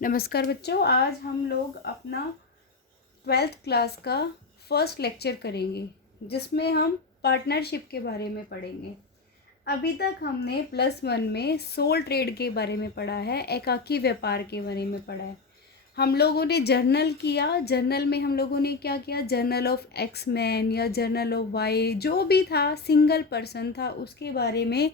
नमस्कार बच्चों, आज हम लोग अपना 12th क्लास का फर्स्ट लेक्चर करेंगे जिसमें हम पार्टनरशिप के बारे में पढ़ेंगे। अभी तक हमने +1 में सोल ट्रेड के बारे में पढ़ा है, एकाकी व्यापार के बारे में पढ़ा है। हम लोगों ने जर्नल किया। जर्नल में हम लोगों ने क्या किया, जर्नल ऑफ एक्स मैन या जर्नल ऑफ वाई, जो भी था, सिंगल पर्सन था, उसके बारे में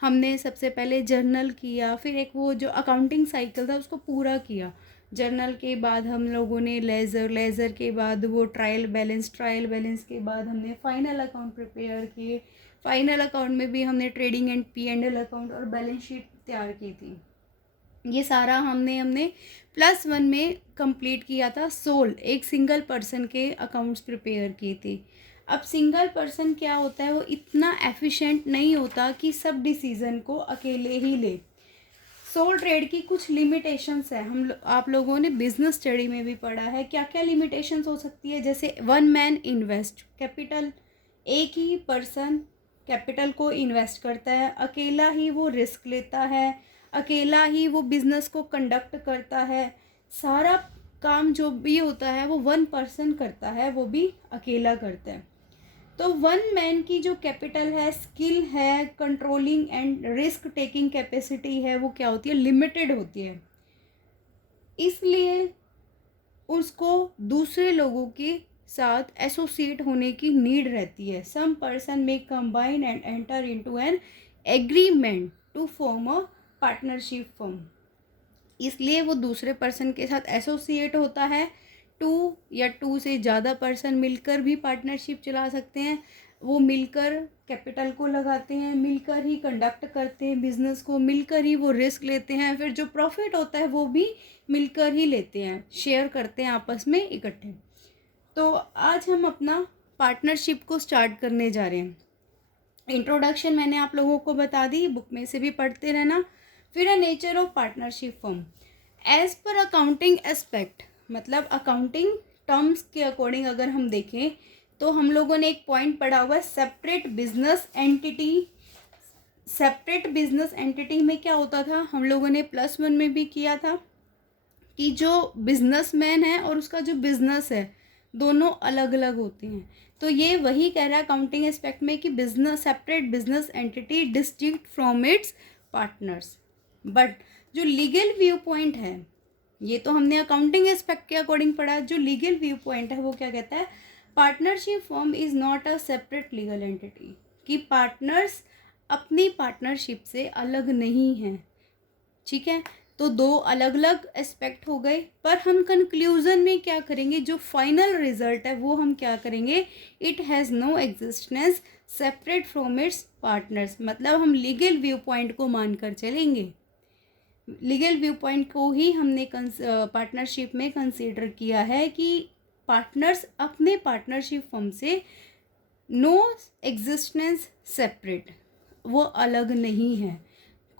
हमने सबसे पहले जर्नल किया। फिर एक वो जो अकाउंटिंग साइकिल था उसको पूरा किया। जर्नल के बाद हम लोगों ने लेज़र के बाद वो ट्रायल बैलेंस के बाद हमने फाइनल अकाउंट प्रिपेयर किए। फाइनल अकाउंट में भी हमने ट्रेडिंग एंड P&L अकाउंट और बैलेंस शीट तैयार की थी। ये सारा हमने +1 में कंप्लीट किया था। सोल एक सिंगल पर्सन के अकाउंट्स प्रिपेयर किए थे। अब सिंगल पर्सन क्या होता है, वो इतना एफिशिएंट नहीं होता कि सब डिसीज़न को अकेले ही ले। सोल ट्रेड की कुछ लिमिटेशंस है। आप लोगों ने बिजनेस स्टडी में भी पढ़ा है क्या क्या लिमिटेशंस हो सकती है। जैसे वन मैन इन्वेस्ट कैपिटल, एक ही पर्सन कैपिटल को इन्वेस्ट करता है, अकेला ही वो रिस्क लेता है, अकेला ही वो बिजनेस को कंडक्ट करता है। सारा काम जो भी होता है वो वन पर्सन करता है, वो भी अकेला करता है। तो वन मैन की जो कैपिटल है, स्किल है, controlling and risk taking capacity है, वो क्या होती है, लिमिटेड होती है। इसलिए उसको दूसरे लोगों के साथ एसोसिएट होने की नीड रहती है। Some person may combine and enter into an agreement to form a partnership firm. इसलिए वो दूसरे पर्सन के साथ एसोसिएट होता है। 2 या 2 से ज़्यादा पर्सन मिलकर भी पार्टनरशिप चला सकते हैं। वो मिलकर कैपिटल को लगाते हैं, मिलकर ही कंडक्ट करते हैं बिजनेस को, मिलकर ही वो रिस्क लेते हैं। फिर जो प्रॉफिट होता है वो भी मिलकर ही लेते हैं, शेयर करते हैं आपस में इकट्ठे। तो आज हम अपना पार्टनरशिप को स्टार्ट करने जा रहे हैं। इंट्रोडक्शन मैंने आप लोगों को बता दी, बुक में से भी पढ़ते रहना। फिर है nature of partnership firm. As पर अकाउंटिंग एस्पेक्ट, मतलब अकाउंटिंग टर्म्स के अकॉर्डिंग अगर हम देखें तो हम लोगों ने एक पॉइंट पढ़ा हुआ है, separate business entity. Separate business entity में क्या होता था, हम लोगों ने +1 में भी किया था कि जो बिजनेसमैन है और उसका जो बिजनेस है दोनों अलग अलग होते हैं। तो ये वही कह रहा है अकाउंटिंग एस्पेक्ट में कि business, separate business entity distinct from its partners. But जो लीगल व्यू पॉइंट है, ये तो हमने अकाउंटिंग एस्पेक्ट के अकॉर्डिंग पढ़ा। जो लीगल व्यू पॉइंट है वो क्या कहता है, partnership firm is not a separate legal entity, कि पार्टनर्स अपनी पार्टनरशिप से अलग नहीं हैं। ठीक है, तो दो अलग अलग एस्पेक्ट हो गए। पर हम कंक्लूजन में क्या करेंगे, जो फाइनल रिजल्ट है वो हम क्या करेंगे, it has no existence separate from its partners. मतलब हम लीगल व्यू पॉइंट को मानकर चलेंगे। लीगल व्यू पॉइंट को ही हमने पार्टनरशिप में कंसीडर किया है कि पार्टनर्स अपने पार्टनरशिप फर्म से नो एग्जिस्टेंस सेपरेट, वो अलग नहीं है।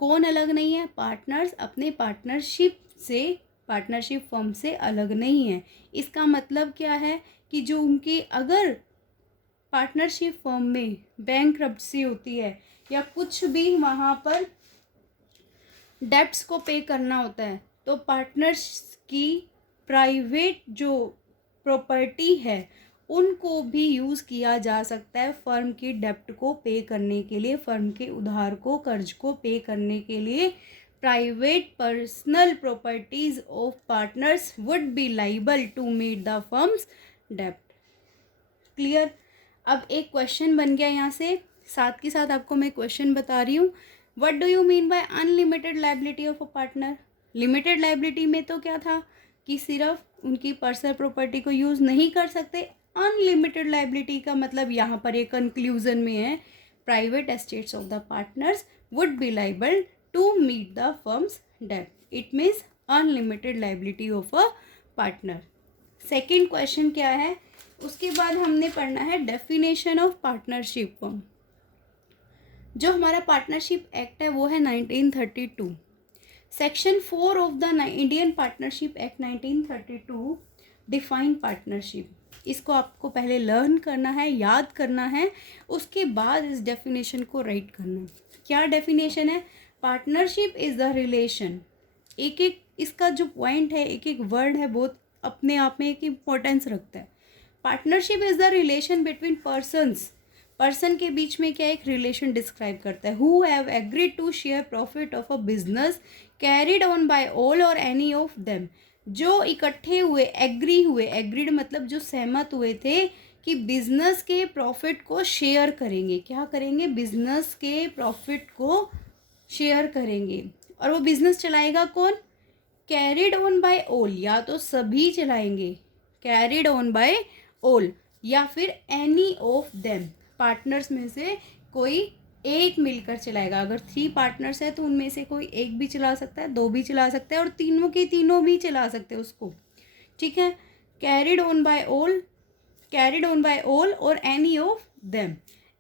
कौन अलग नहीं है, पार्टनर्स अपने पार्टनरशिप से, पार्टनरशिप फर्म से अलग नहीं है। इसका मतलब क्या है कि जो उनकी अगर पार्टनरशिप फर्म में बैंक्रप्सी होती है या कुछ भी वहाँ पर डेब्ट्स को पे करना होता है, तो पार्टनर्स की प्राइवेट जो प्रॉपर्टी है उनको भी यूज़ किया जा सकता है फर्म की डेब्ट को पे करने के लिए, फर्म के उधार को, कर्ज को पे करने के लिए। Private personal properties of partners would be liable to meet the firm's डेब्ट। क्लियर। अब एक क्वेश्चन बन गया यहाँ से, साथ के साथ आपको मैं क्वेश्चन बता रही हूँ। What do you mean by unlimited liability of a partner. Limited liability में तो क्या था कि सिर्फ उनकी पर्सनल प्रॉपर्टी को यूज़ नहीं कर सकते। अनलिमिटेड लाइबिलिटी का मतलब यहाँ पर एक कंक्लूजन में है, private estates of the partners would be liable to meet the firm's डेब्ट। It means unlimited liability of a partner. Second question क्या है, उसके बाद हमने पढ़ना है डेफिनेशन ऑफ पार्टनरशिप फर्म। जो हमारा पार्टनरशिप एक्ट है वो है 1932। Section 4 of the Indian partnership act 1932 define partnership. इसको आपको पहले लर्न करना है, याद करना है, उसके बाद इस डेफिनेशन को राइट करना है। क्या डेफिनेशन है, पार्टनरशिप इज द रिलेशन, एक एक इसका जो पॉइंट है, एक एक वर्ड है, बहुत अपने आप में एक इम्पोर्टेंस रखता है। Partnership is the relation between persons, person के बीच में क्या एक रिलेशन डिस्क्राइब करता है। Who have agreed to share profit of a business carried on by all और एनी ऑफ देम, जो इकट्ठे हुए, एग्री हुए, एग्रीड मतलब जो सहमत हुए थे कि बिजनेस के प्रॉफिट को शेयर करेंगे। क्या करेंगे? बिजनेस के प्रॉफिट को शेयर करेंगे। और वो बिजनेस चलाएगा कौन? कैरिड ऑन बाय ऑल, या तो सभी चलाएंगे, कैरिड ऑन बाय ऑल, या फिर एनी ऑफ देम, पार्टनर्स में से कोई एक मिलकर चलाएगा। अगर 3 पार्टनर्स है तो उनमें से कोई एक भी चला सकता है, 2 भी चला सकता है, और तीनों के तीनों भी चला सकते हैं उसको। ठीक है, carried on by all, carried on by all और any of them,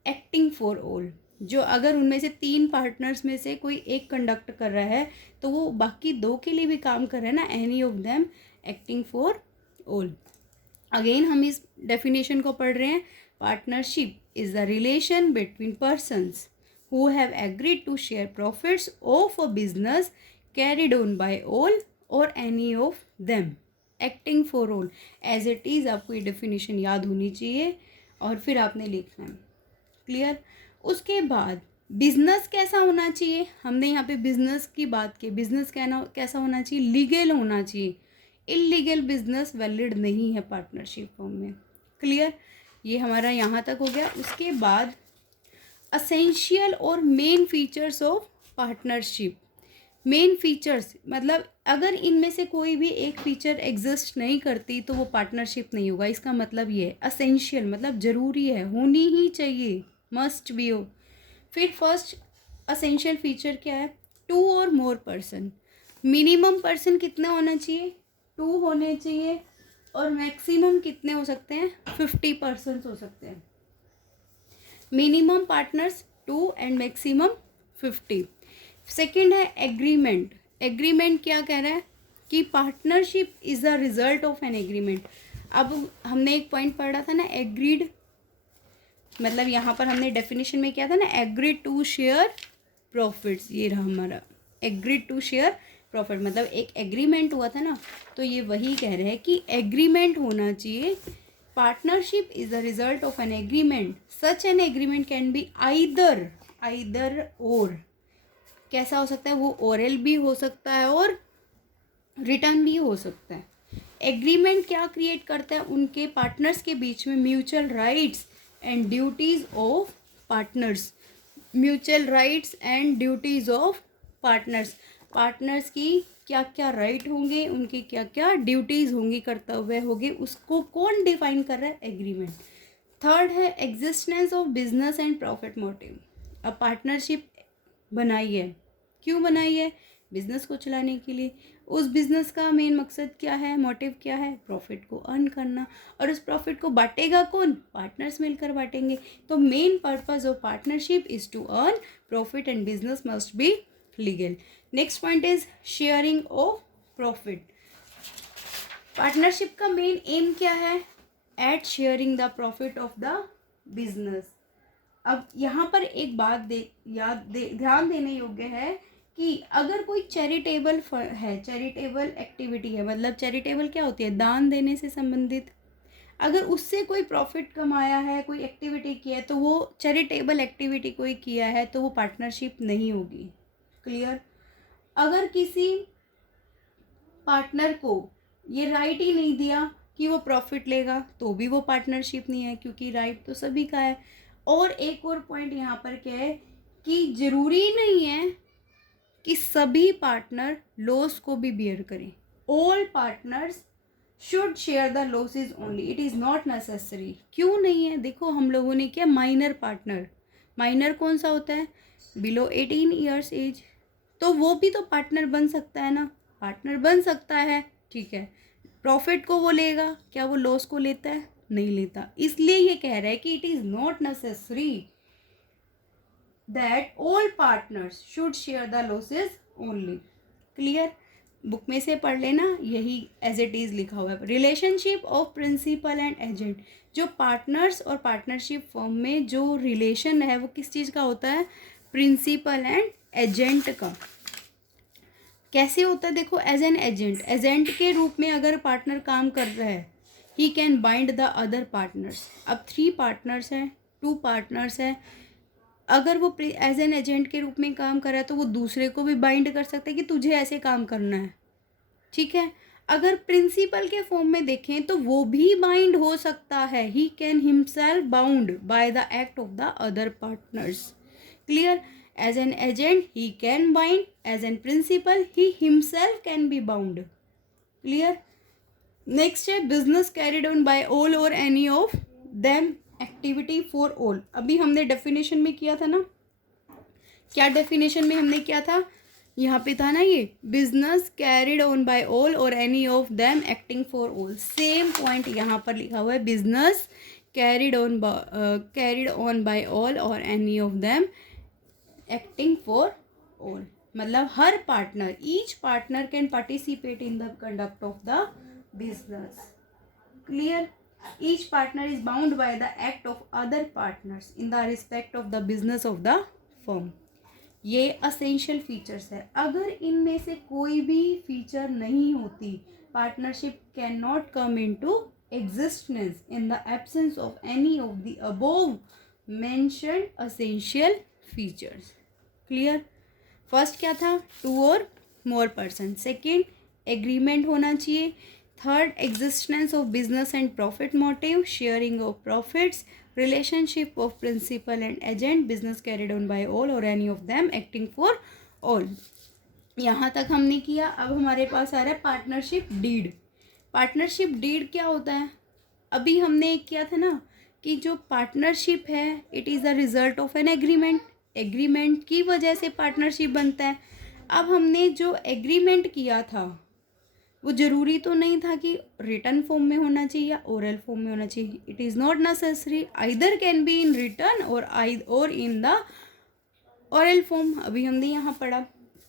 acting for all. जो अगर उनमें से 3 पार्टनर्स में से कोई एक कंडक्ट कर रहा है तो वो बाकी 2 के लिए भी काम कर रहा है ना, any of them, acting for all. Again हम इस डेफिनेशन को पढ़ रहे हैं। Partnership is the relation between persons who have agreed to share profits of a business carried on by all और any of them, acting for all. As it is आपको ये definition याद होनी चाहिए और फिर आपने लिखना है। क्लियर? उसके बाद बिजनेस कैसा होना चाहिए? हमने यहाँ पे बिजनेस की बात की। बिजनेस कैसा होना चाहिए? लीगल होना चाहिए। इलीगल बिजनेस वैलिड नहीं है पार्टनरशिप फॉर्म में। क्लियर? ये हमारा यहाँ तक हो गया। उसके बाद असेंशियल और main features of partnership. Main features मतलब अगर इनमें से कोई भी एक फीचर एग्जिस्ट नहीं करती तो वो पार्टनरशिप नहीं होगा। इसका मतलब ये है। असेंशियल मतलब ज़रूरी है, होनी ही चाहिए, मस्ट बी हो। फिर फर्स्ट असेंशियल फीचर क्या है? 2 और मोर पर्सन। मिनिमम पर्सन कितना होना चाहिए? 2 होने चाहिए, और मैक्सिमम कितने हो सकते हैं? 50 पर्सन्स हो सकते हैं। Minimum partners 2 and maximum 50। Second है एग्रीमेंट। एग्रीमेंट क्या कह रहा है? कि partnership is the result of an agreement. अब हमने एक पॉइंट पढ़ा था ना, एग्रीड मतलब यहाँ पर हमने डेफिनेशन में क्या था ना, एग्रीड टू शेयर प्रॉफिट्स। ये रहा हमारा एग्रीड टू शेयर प्रॉफिट, मतलब एक एग्रीमेंट हुआ था ना। तो ये वही कह रहे हैं कि एग्रीमेंट होना चाहिए। Partnership is the result of an agreement. Such an agreement can be either और। कैसा हो सकता है? वो ओरल भी हो सकता है और रिटर्न भी हो सकता है। एग्रीमेंट क्या क्रिएट करता है? उनके पार्टनर्स के बीच में mutual rights and duties of partners. Mutual rights and duties of partners. Partners की क्या क्या राइट होंगे, उनकी क्या क्या ड्यूटीज़ होंगी, कर्तव्य होंगे, उसको कौन डिफाइन कर रहा है? एग्रीमेंट। थर्ड है existence of business and profit motive. अब पार्टनरशिप बनाई है, क्यों बनाई है? बिजनेस को चलाने के लिए। उस बिजनेस का मेन मकसद क्या है? मोटिव क्या है? प्रॉफिट को अर्न करना। और उस प्रॉफिट को बांटेगा कौन? पार्टनर्स मिलकर बांटेंगे। तो main purpose of partnership is to earn profit and business must be legal. Next point is sharing of profit. Partnership का मेन एम क्या है? At sharing the profit of the business. अब यहाँ पर एक बात ध्यान देने योग्य है कि अगर कोई चैरिटेबल है, चैरिटेबल एक्टिविटी है, मतलब चैरिटेबल क्या होती है? दान देने से संबंधित। अगर उससे कोई प्रॉफिट कमाया है, कोई एक्टिविटी किया है, तो वो चैरिटेबल एक्टिविटी कोई किया है तो वो पार्टनरशिप नहीं होगी। क्लियर? अगर किसी पार्टनर को ये राइट ही नहीं दिया कि वो प्रॉफिट लेगा तो भी वो पार्टनरशिप नहीं है, क्योंकि राइट तो सभी का है। और एक और पॉइंट यहाँ पर क्या है कि ज़रूरी नहीं है कि सभी पार्टनर लॉस को भी बियर करें। All partners should share the losses only, it is not necessary. क्यों नहीं है? देखो हम लोगों ने क्या, माइनर पार्टनर, माइनर कौन सा होता है? Below 18 years age. तो वो भी तो पार्टनर बन सकता है ना, पार्टनर बन सकता है। ठीक है, प्रॉफिट को वो लेगा, क्या वो लॉस को लेता है? नहीं लेता। इसलिए ये कह रहा है कि it is not necessary that all partners should share the losses only. Clear? Book में से पढ़ लेना, यही एज इट इज़ लिखा हुआ है। Relationship of principal and agent. जो पार्टनर्स और पार्टनरशिप फॉर्म में जो रिलेशन है वो किस चीज़ का होता है? प्रिंसिपल एंड एजेंट का। कैसे होता है देखो, एज एन एजेंट, एजेंट के रूप में अगर पार्टनर काम कर रहा है, he can bind the other partners. अब 3 पार्टनर्स हैं, 2 पार्टनर्स हैं, अगर वो एज एन एजेंट के रूप में काम कर रहा है तो वो दूसरे को भी बाइंड कर सकता है कि तुझे ऐसे काम करना है, ठीक है। अगर प्रिंसिपल के फॉर्म में देखें तो वो भी बाइंड हो सकता है, he can himself bound by the act of the other partners. Clear? As an agent he can bind, as a principal he himself can be bound. Clear? Next है business carried on by all और any of them, activity for all. अभी हमने definition में किया था ना, क्या definition में हमने किया था, यहाँ पे था ना ये, business carried on by all और any of them acting for all. Same point यहाँ पर लिखा हुआ है, business carried on by all और any of them acting for ऑल। मतलब हर partner, each partner can participate in the conduct of the business. Clear? Each partner is bound by the act of other partners in the respect of the business of the firm. ये essential features है। अगर इनमें से कोई भी feature नहीं होती, partnership can not come into existence in the absence of any of the above mentioned essential features. Clear? First क्या था, 2 और मोर पर्सन। सेकेंड, एग्रीमेंट होना चाहिए। Third, existence of business and profit motive, sharing of profits, relationship of principal and agent, business carried on by all और any of them acting for all. यहाँ तक हमने किया। अब हमारे पास आ रहा है पार्टनरशिप डीड। पार्टनरशिप डीड क्या होता है, अभी हमने एक किया था ना कि जो पार्टनरशिप है it is the result of an agreement, agreement की वजह से पार्टनरशिप बनता है। अब हमने जो एग्रीमेंट किया था वो ज़रूरी तो नहीं था कि रिटर्न फॉर्म में होना चाहिए या ओरल फॉर्म में होना चाहिए। It is not necessary, either can be in return और इन द ओरल फॉर्म। अभी हमने यहाँ पढ़ा।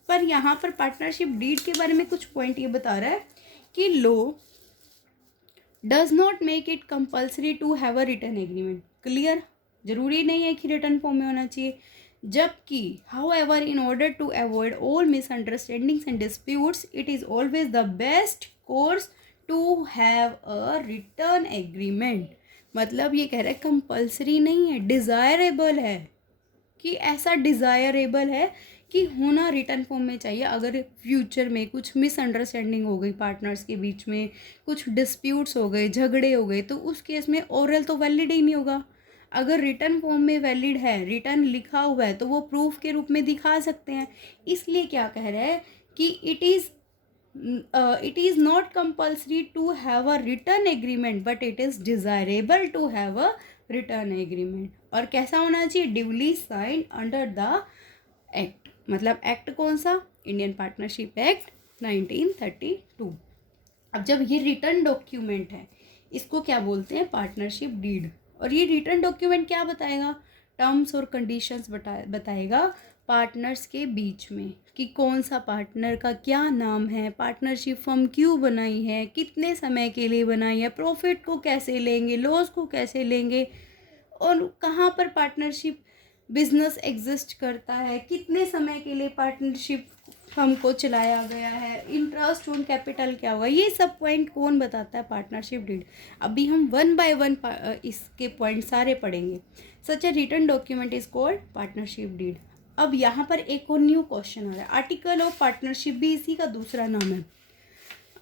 पर यहाँ पर पार्टनरशिप डीड के बारे में कुछ पॉइंट ये बता रहा है कि law does not make it compulsory to have a written agreement. Clear? जरूरी नहीं है कि रिटर्न फॉर्म में होना चाहिए। जबकि however in order to avoid all misunderstandings and disputes it is always the best course to have a written agreement। मतलब ये कह रहा है कंपल्सरी नहीं है, डिज़ायरेबल है, कि ऐसा डिज़ायरेबल है कि होना रिटर्न फॉर्म में चाहिए। अगर फ्यूचर में कुछ मिसअंडरस्टैंडिंग हो गई पार्टनर्स के बीच में, कुछ डिस्प्यूट्स हो गए, झगड़े हो गए, तो उस केस में ओरल तो वैलिड ही नहीं होगा। अगर रिटर्न फॉर्म में वैलिड है, रिटर्न लिखा हुआ है, तो वो प्रूफ के रूप में दिखा सकते हैं। इसलिए क्या कह रहा है कि it is not compulsory to have a written agreement but it is desirable to have a written agreement. और कैसा होना चाहिए, duly signed under the act. मतलब एक्ट कौन सा, इंडियन पार्टनरशिप एक्ट 1932। अब जब ये रिटर्न डॉक्यूमेंट है इसको क्या बोलते हैं, पार्टनरशिप डीड। और ये रिटर्न डॉक्यूमेंट क्या बताएगा, टर्म्स और कंडीशंस बताएगा पार्टनर्स के बीच में कि कौन सा पार्टनर का क्या नाम है, पार्टनरशिप फर्म क्यों बनाई है, कितने समय के लिए बनाई है, प्रॉफिट को कैसे लेंगे, लॉस को कैसे लेंगे, और कहाँ पर पार्टनरशिप बिजनेस एग्जिस्ट करता है, कितने समय के लिए पार्टनरशिप फर्म को चलाया गया है, इंटरेस्ट ऑन कैपिटल क्या हुआ, ये सब पॉइंट कौन बताता है, पार्टनरशिप डीड। अभी हम 1 बाय 1 इसके पॉइंट सारे पढ़ेंगे। Such a return document is called partnership deed. अब यहाँ पर एक और न्यू क्वेश्चन आ रहा है, आर्टिकल ऑफ पार्टनरशिप भी इसी का दूसरा नाम है,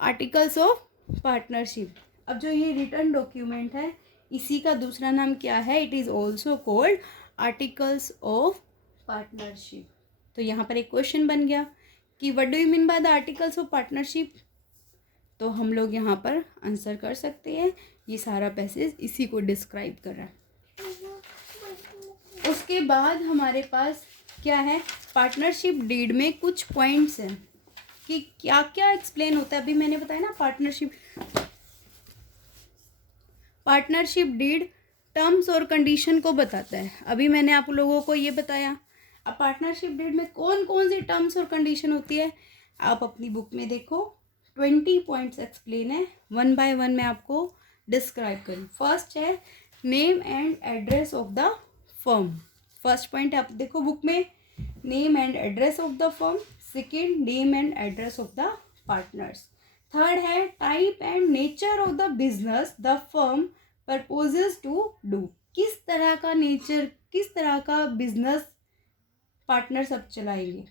आर्टिकल्स ऑफ पार्टनरशिप। अब जो ये रिटर्न डॉक्यूमेंट है इसी का दूसरा नाम क्या है, it is also called articles of partnership. तो यहाँ पर एक क्वेश्चन बन गया कि what do you mean by the articles of partnership. तो हम लोग यहाँ पर आंसर कर सकते हैं, ये सारा पैसेज इसी को डिस्क्राइब कर रहा है। उसके बाद हमारे पास क्या है, पार्टनरशिप डीड में कुछ पॉइंट्स हैं कि क्या क्या एक्सप्लेन होता है। अभी मैंने बताया ना पार्टनरशिप डीड टर्म्स और कंडीशन को बताता है। अभी मैंने आप लोगों को ये बताया। अब पार्टनरशिप डीड में कौन कौन सी टर्म्स और कंडीशन होती है, आप अपनी बुक में देखो 20 पॉइंट्स एक्सप्लेन है, 1 बाय 1 मैं आपको डिस्क्राइब करूँ। फर्स्ट है name and address of the firm. First point आप देखो बुक में, name and address of the firm. Second, name and address of the partners. Third है type and nature of the business the firm purposes to do. किस तरह का nature, किस तरह का बिजनेस पार्टनर सब चलाएंगे।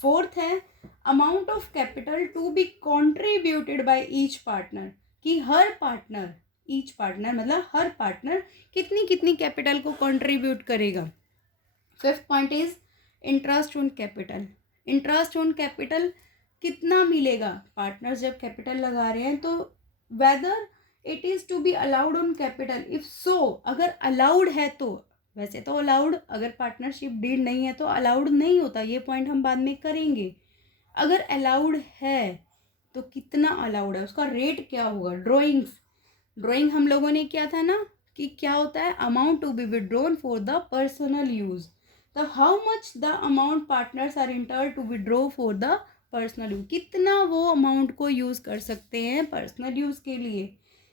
फोर्थ है amount of capital to be contributed by each partner, कि हर पार्टनर, ईच पार्टनर मतलब हर पार्टनर कितनी कितनी कैपिटल को कंट्रीब्यूट करेगा। Fifth point is interest on capital. Interest on capital कितना मिलेगा, पार्टनर्स जब कैपिटल लगा रहे हैं तो whether it is to be allowed on capital, if so, अगर अलाउड है तो, वैसे तो अलाउड, अगर पार्टनरशिप डीड नहीं है तो अलाउड नहीं होता, ये पॉइंट हम बाद में करेंगे। अगर अलाउड है तो कितना अलाउड है, उसका रेट क्या होगा। ड्राइंग हम लोगों ने किया था ना कि क्या होता है, amount to be withdrawn for the personal use, तो how much the amount partners are intend to withdraw for the personal use, कितना वो अमाउंट को यूज कर सकते हैं पर्सनल यूज के लिए।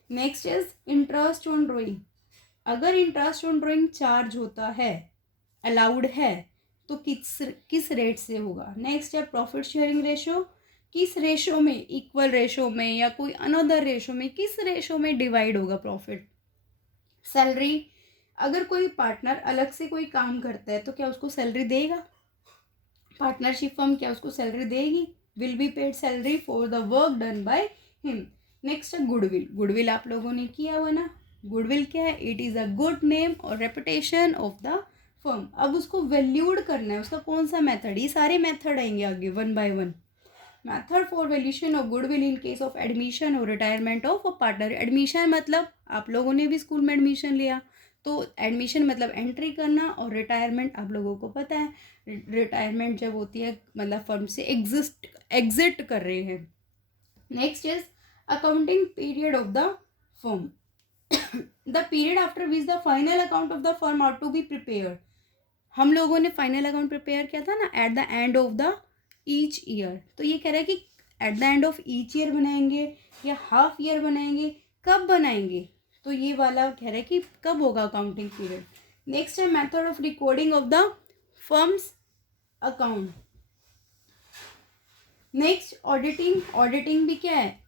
Next is interest on drawing. अगर इंटरेस्ट ऑन ड्राइंग चार्ज होता है, अलाउड है, तो किस रेट से होगा। नेक्स्ट है प्रॉफिट शेयरिंग रेशो, किस रेशो में, इक्वल रेशो में या कोई अनदर रेशो में, किस रेशो में डिवाइड होगा प्रॉफिट। सैलरी, अगर कोई पार्टनर अलग से कोई काम करता है तो क्या उसको सैलरी देगा, पार्टनरशिप फर्म क्या उसको सैलरी देगी, will be paid salary for the work done by him. Next है गुडविल। गुडविल आप लोगों ने किया हुआ ना, गुडविल क्या है, it is a good name और रेपुटेशन ऑफ द फर्म। अब उसको वैल्यूड करना है, उसका कौन सा मेथड, ये सारे मेथड आएंगे आगे one by one. Method for valuation of goodwill in case of admission or retirement of a partner. Admission मतलब आप लोगों ने भी स्कूल में एडमिशन लिया, तो एडमिशन मतलब एंट्री करना, और रिटायरमेंट आप लोगों को पता है, रिटायरमेंट जब होती है मतलब फर्म से एग्जिट कर रहे हैं। Next is accounting period of the firm, the period after which the final account of the firm are to be prepared. हम लोगों ने फाइनल अकाउंट प्रिपेयर किया था ना at the end of the each year, तो ये कह रहा है कि at the end of each year बनाएंगे या हाफ ईयर बनाएंगे, कब बनाएंगे, तो ये वाला कह रहा है कि कब होगा अकाउंटिंग पीरियड। नेक्स्ट है method of recording of the firms account. Next auditing. Auditing भी क्या है,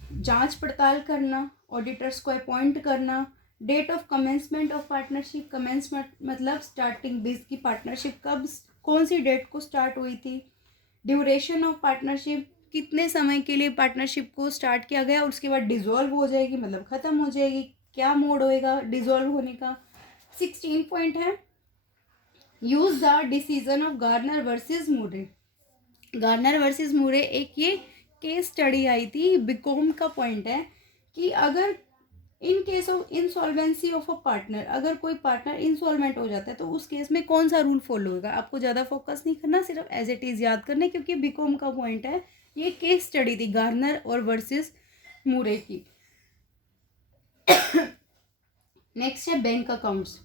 जांच पड़ताल करना, ऑडिटर्स को अपॉइंट करना। Date of commencement of partnership, commencement मतलब स्टार्टिंग, बीस की पार्टनरशिप कब, कौन सी डेट को स्टार्ट हुई थी। ड्यूरेशन ऑफ पार्टनरशिप, कितने समय के लिए पार्टनरशिप को स्टार्ट किया गया और उसके बाद डिसॉल्व हो जाएगी मतलब ख़त्म हो जाएगी, क्या मोड होएगा डिसॉल्व होने का। 16 पॉइंट है use the decision of Garner versus Moore. Garner versus Moore एक ये केस स्टडी आई थी, बीकॉम का पॉइंट है कि अगर इन case of insolvency of a partner, अगर कोई पार्टनर इंसॉल्वेंट हो जाता है तो उस केस में कौन सा रूल फॉलो होगा। आपको ज़्यादा फोकस नहीं करना, सिर्फ एज इट इज़ याद करने, क्योंकि बीकॉम का पॉइंट है। ये केस स्टडी थी गार्नर और वर्सेस मूरे की। नेक्स्ट है bank accounts,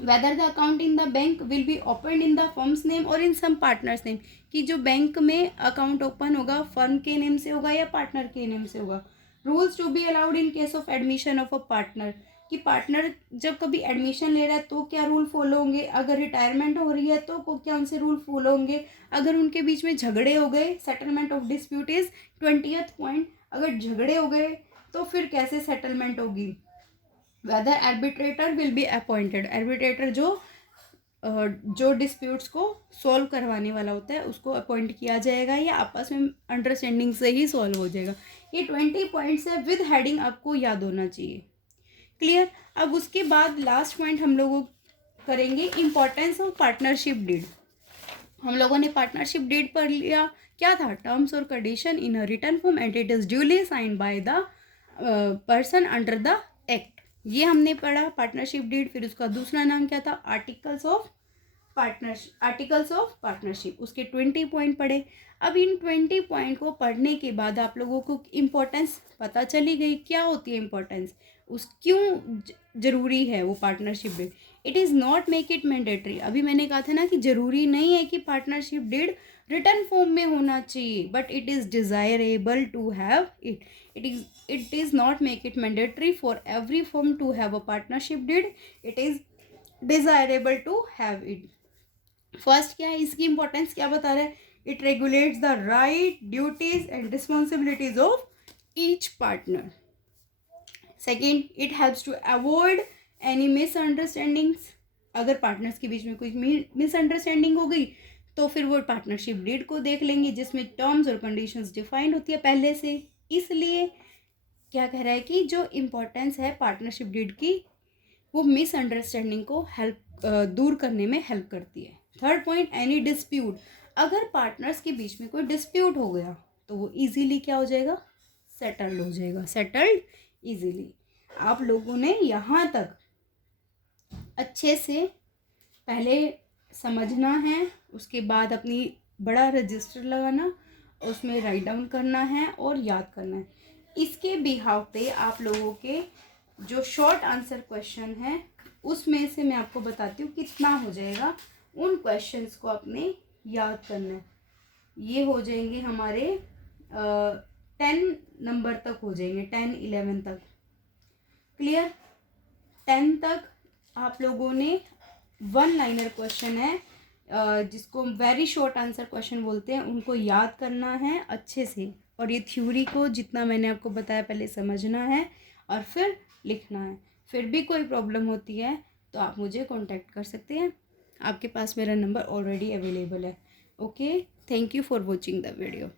whether the account in the bank will be open in the firm's name or in some partners name, कि जो बैंक में अकाउंट ओपन होगा फर्म के नेम से होगा या पार्टनर के नेम से होगा। Rules to be allowed in case of admission of a partner, कि पार्टनर जब कभी एडमिशन ले रहा है तो क्या रूल फॉलो होंगे, अगर रिटायरमेंट हो रही है तो क्या से रूल फॉलो होंगे, अगर उनके बीच में झगड़े हो गए, settlement of dispute is 20th point, अगर झगड़े हो गए तो फिर कैसे सेटलमेंट होगी। Whether arbitrator will be appointed, arbitrator जो डिस्प्यूट्स को सॉल्व करवाने वाला होता है उसको अपॉइंट किया जाएगा या आपस में अंडरस्टैंडिंग से ही सॉल्व हो जाएगा। ये 20 पॉइंट्स है विद हेडिंग, आपको याद होना चाहिए। क्लियर। अब उसके बाद लास्ट पॉइंट हम लोग करेंगे इंपॉर्टेंस ऑफ पार्टनरशिप डीड। हम लोगों ने पार्टनरशिप डीड पढ़ लिया, क्या था, टर्म्स और condition in a written form and it is duly signed by the person under the act, ये हमने पढ़ा पार्टनरशिप डीड। फिर उसका दूसरा नाम क्या था, आर्टिकल्स ऑफ पार्टनरशिप, उसके 20 पॉइंट पढ़े। अब इन 20 पॉइंट को पढ़ने के बाद आप लोगों को इम्पोर्टेंस पता चली गई, क्या होती है इम्पोर्टेंस, उस क्यों जरूरी है वो partnership deed. It is not make it mandatory, अभी मैंने कहा था ना कि ज़रूरी नहीं है कि पार्टनरशिप डीड रिटन फॉर्म में होना चाहिए, but it is desirable to have it. It is not make it mandatory for every firm to have a partnership deed. It is desirable to have it. First क्या है, इसकी importance क्या बता रहा है, It regulates the right, duties and responsibilities of each partner. Second, it helps to avoid any misunderstandings. अगर partners के बीच में कोई मिसअंडरस्टैंडिंग हो गई तो फिर वो पार्टनरशिप डीड को देख लेंगे जिसमें टर्म्स और कंडीशंस डिफाइंड होती है पहले से. इसलिए क्या कह रहा है कि जो इम्पोर्टेंस है पार्टनरशिप डीड की वो मिसअंडरस्टैंडिंग को दूर करने में हेल्प करती है. Third point, any dispute. अगर पार्टनर्स के बीच में कोई डिस्प्यूट हो गया तो वो इजीली क्या हो जाएगा, सेटल्ड हो जाएगा, सेटल्ड इजीली. आप लोगों ने यहाँ तक अच्छे से पहले समझना है, उसके बाद अपनी बड़ा रजिस्टर लगाना, उसमें राइट डाउन करना है और याद करना है. इसके बिहाव पे आप लोगों के जो शॉर्ट आंसर क्वेश्चन है उसमें से मैं आपको बताती हूँ कितना हो जाएगा. उन क्वेश्चंस को आपने याद करना है. ये हो जाएंगे हमारे 10 नंबर तक हो जाएंगे, 10 11 तक. क्लियर? 10 तक आप लोगों ने वन लाइनर क्वेश्चन है जिसको वेरी शॉर्ट आंसर क्वेश्चन बोलते हैं, उनको याद करना है अच्छे से. और ये थ्योरी को जितना मैंने आपको बताया पहले समझना है और फिर लिखना है. फिर भी कोई प्रॉब्लम होती है तो आप मुझे कांटेक्ट कर सकते हैं. आपके पास मेरा नंबर ऑलरेडी अवेलेबल है. Okay, thank you for watching the video.